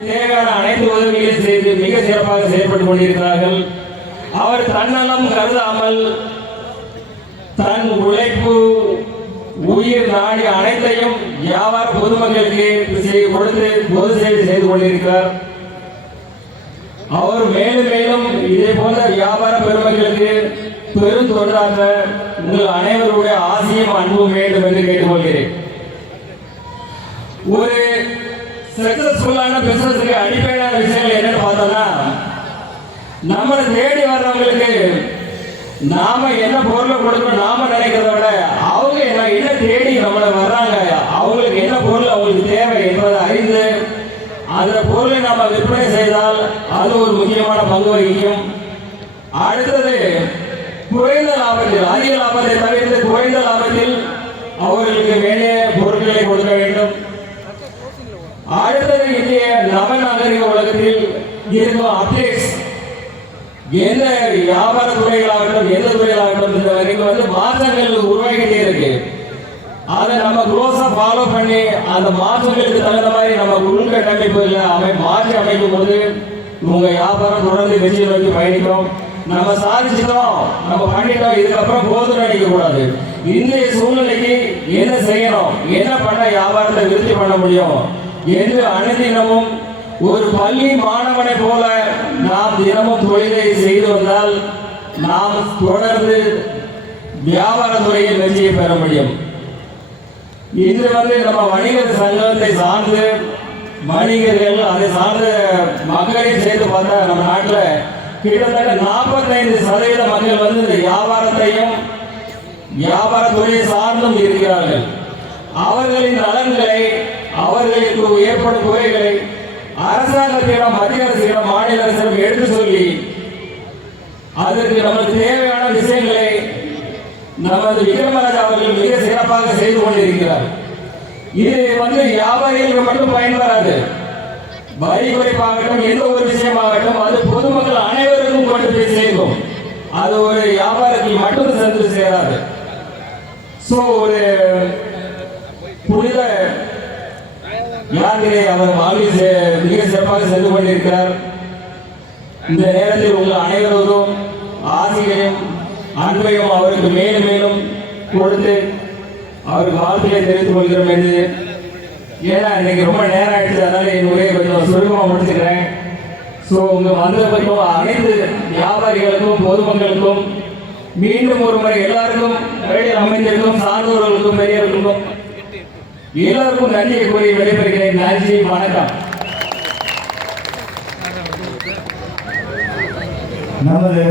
தேவையான அனைத்து உதவிகளையும் செய்து மிக சிறப்பாக செயல்பட்டுக் கொண்டிருக்கிறார்கள். அவர் தன்னலம் கருதாமல் தன் உழைப்பு உயிர் நாடி அனைத்தையும் வியாபார பொதுமக்களுக்கு கொடுத்து பொது சேவை செய்து கொண்டிருக்கிறார். அவர் மேலும் மேலும் இதே போன்ற வியாபார பெருமக்களுக்கு பெரும் தொண்டாற்ற உங்கள் அனைவருடைய ஆசையும் அன்பும் வேண்டும் என்று கேட்டுக்கொள்கிறேன். ஒரு சக்சஸ்ஃபுல்லான பிசினஸுக்கு அடிப்படையான விஷயங்கள் என்னன்னு பார்த்தோம்னா, நம்மளை தேடி வர்றவங்களுக்கு நாம என்ன பொருளை கொடுக்கணும் நாம நினைக்கிறத விட அவங்க என்ன தேடி நம்மளை வர்றாங்க, அவங்களுக்கு என்ன பொருள் அவங்களுக்கு தேவை என்பதை அறிந்து அந்த பொருளை நாம விற்பனை செய்தால் அது ஒரு முக்கியமான பங்கு வகிக்கும். அடுத்தது குறைந்த லாபத்தில், அதிக லாபத்தை தவிர்த்து குறைந்த லாபத்தில் அவர்களுக்கு வேண்டிய பொருட்களை கொடுக்க வேண்டும். அடுத்தது இந்திய நவநாகரிக உலகத்தில் இருக்கும் அப்டேட்ஸ், எந்த வியாபார துறைகளாகட்டும் எந்த துறைகளாகட்டும் இந்த வரைக்கும் மாற்றங்கள் உருவாகிட்டே இருக்கு. அதை நம்ம க்ளோஸா ஃபாலோ பண்ணி அந்த மாற்றங்களுக்கு தகுந்த மாதிரி நம்ம உள்கட்டமைப்புகளை மாற்றி அமைக்கும் போது உங்க வியாபாரம் தொடர்ந்து வெற்றி நோக்கி பயணிக்கும். நம்ம சாதிச்சிட்டோம், நம்ம பண்ணிட்டோம், இதுக்கப்புறம் போதும் நினைக்க கூடாது. இன்றைய சூழ்நிலைக்கு என்ன செய்யணும், என்ன பண்ண வியாபாரத்தை விருத்தி பண்ண முடியும் என்று அனுதினமும் ஒரு பள்ளி மாணவனை போல நாம் தினமும் தொழிலை செய்து வந்தால் நாம் தொடர்ந்து வியாபார துறையில் வெற்றியை பெற முடியும். இன்று நம்ம வணிகர் சங்கத்தை சார்ந்து வணிகர்கள் அதை சார்ந்த மக்களையும் சேர்த்து பார்த்தா நம்ம நாட்டில் கிட்டத்தட்ட 45% மக்கள் இந்த வியாபாரத்தையும் வியாபாரத்துறையை சார்ந்தும் இருக்கிறார்கள். அவர்களின் நலன்களை, அவர்களுக்கு ஏற்படும் குறைகளை அரசாங்கத்திடம், மத்திய அரசிடம், மாநில அரசிடம் எடுத்து சொல்லி அதற்கு நமக்கு தேவையான விஷயங்களை நமது விக்ரமராஜா அவர்கள் மிக சிறப்பாக செய்து கொண்டிருக்கிறார். இது வியாபாரிகளுக்கு மட்டும் பயன்படாது, வரி குறைப்பாகட்டும் எந்த ஒரு விஷயமாகட்டும் அது பொதுமக்கள் அனைவருக்கும் கொண்டு போய் சேர்க்கும். அது ஒரு வியாபாரத்தில் மட்டும் சென்று சேராது. ஒரு புனித யாத்திரை அவர் மிக சிறப்பாக சென்று கொண்டிருக்கிறார். இந்த நேரத்தில் உங்கள் அனைவரும் ஆசிரியரையும் அன்பையும் அவருக்கு மேலும் மேலும் கொடுத்து அவருக்கு வாழ்த்துக்களை தெரிவித்துக் கொள்கிறோம். என்று ஏன்னா இன்னைக்கு ரொம்ப நேரம் ஆயிடுச்சு, அதனால என் உரையை கொஞ்சம் சுருக்கமாக முடிச்சுக்கிறேன். உங்க வந்தவர்களுக்கும் அனைத்து வியாபாரிகளுக்கும் பொதுமக்களுக்கும் மீண்டும் ஒரு முறை எல்லாருக்கும் வேலையில் அமைந்திருக்கும் சார்ந்தவர்களுக்கும் பெரியவர்களுக்கும் எல்லாருக்கும் நன்றியை கூறி விடைபெறுகிறேன். நன்றி, வணக்கம். நமது